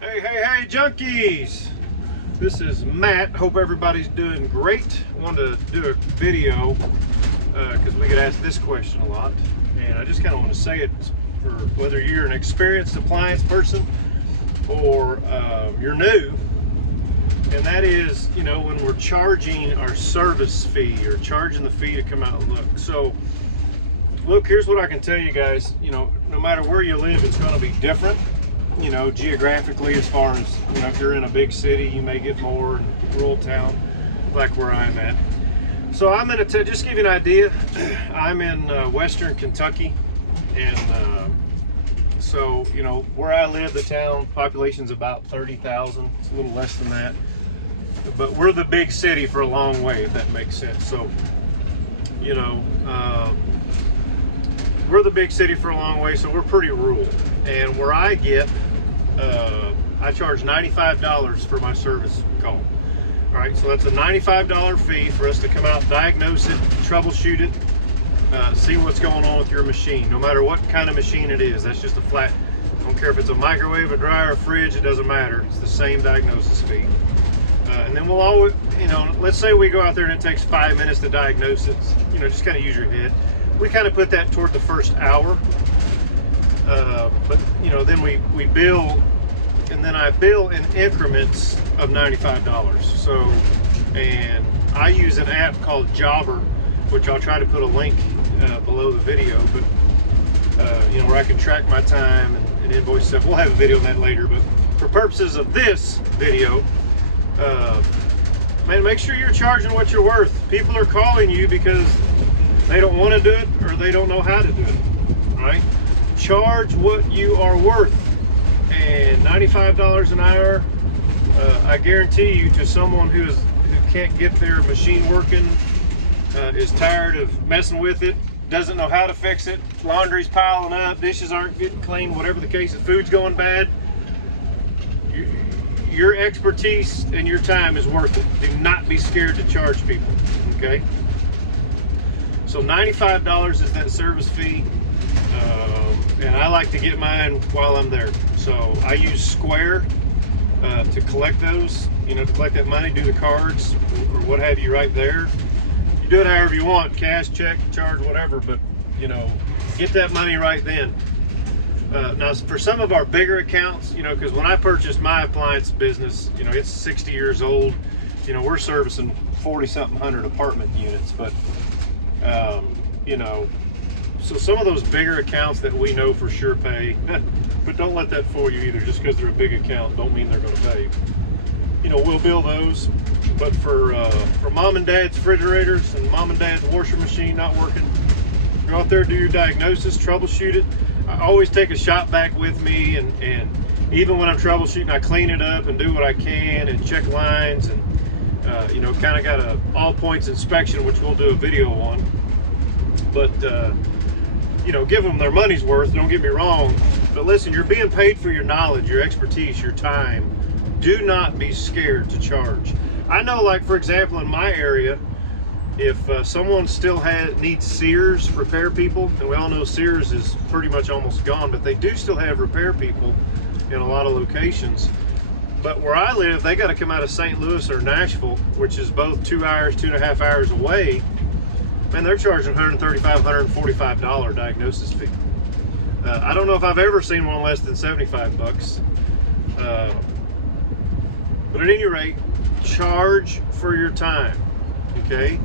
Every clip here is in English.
Hey, junkies! This is Matt. Hope everybody's doing great. I wanted to do a video because we get asked this question a lot, and I just kind of want to say it for whether you're an experienced appliance person or you're new, and that is, you know, when we're charging our service fee or charging the fee to come out and look. So, look, here's what I can tell you guys. You know, no matter where you live, it's going to be different. You know, geographically, as far as, you know, if you're in a big city, you may get more in rural town, like where I'm at. So I'm going to just give you an idea. I'm in western Kentucky, and so, you know, where I live, the town population's about 30,000. It's a little less than that, but we're the big city for a long way, if that makes sense. So, you know, we're the big city for a long way, so we're pretty rural. And where I get, I charge $95 for my service call. All right, so that's a $95 fee for us to come out, diagnose it, troubleshoot it, see what's going on with your machine, no matter what kind of machine it is. That's just a flat, I don't care if it's a microwave, a dryer, a fridge, it doesn't matter. It's the same diagnosis fee. And then we'll always, you know, let's say we go out there and it takes 5 minutes to diagnose it, you know, just kind of use your head. We kind of put that toward the first hour. But, you know, then we bill, and then I bill in increments of $95. So, and I use an app called Jobber, which I'll try to put a link below the video, but, you know, where I can track my time and invoice stuff. We'll have a video on that later, but for purposes of this video, man, make sure you're charging what you're worth. People are calling you because they don't want to do it or they don't know how to do it, all right? Charge what you are worth, and $95 an hour, I guarantee you, to someone who can't get their machine working, is tired of messing with it, doesn't know how to fix it, laundry's piling up, dishes aren't getting clean, whatever the case, the food's going bad, your expertise and your time is worth it. Do not be scared to charge people, okay? So $95 is that service fee. And I like to get mine while I'm there. So I use Square to collect those, you know, to collect that money, do the cards or what have you right there. You do it however you want, cash, check, charge, whatever, but, you know, get that money right then. Now, for some of our bigger accounts, you know, because when I purchased my appliance business, you know, it's 60 years old. You know, we're servicing 40-something hundred apartment units, but, you know, so some of those bigger accounts that we know for sure pay, but don't let that fool you either. Just because they're a big account don't mean they're going to pay. You know, we'll bill those, but for mom and dad's refrigerators and mom and dad's washer machine not working, go out there, do your diagnosis, troubleshoot it. I always take a shop vac with me, and even when I'm troubleshooting, I clean it up and do what I can and check lines, and you know, kind of got a all points inspection, which we'll do a video on. But you know, give them their money's worth, don't get me wrong, but listen, you're being paid for your knowledge, your expertise, your time. Do not be scared to charge. I know, like, for example, in my area, if someone still needs Sears repair people, and we all know Sears is pretty much almost gone, but they do still have repair people in a lot of locations. But where I live, they got to come out of St. Louis or Nashville, which is both 2 hours, 2.5 hours away. Man, they're charging $135, $145 diagnosis fee. I don't know if I've ever seen one less than 75 bucks. But at any rate, charge for your time, okay?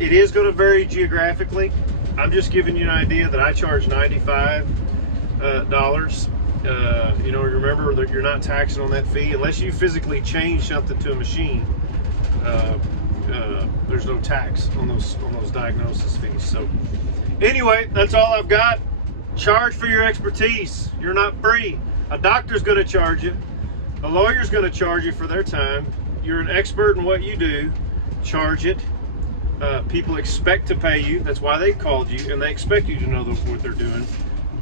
It is going to vary geographically. I'm just giving you an idea that I charge $95. You know, remember that you're not taxing on that fee unless you physically change something to a machine. There's no tax on those diagnosis fees. So anyway, that's all I've got. Charge for your expertise. You're not free. A doctor's going to charge you. A lawyer's going to charge you for their time. You're an expert in what you do. Charge it. People expect to pay you. That's why they called you, and they expect you to know what they're doing.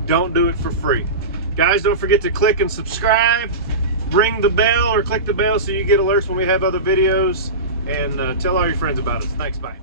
Don't do it for free. Guys, don't forget to click and subscribe. Ring the bell or click the bell so you get alerts when we have other videos. And tell all your friends about us. Thanks, bye.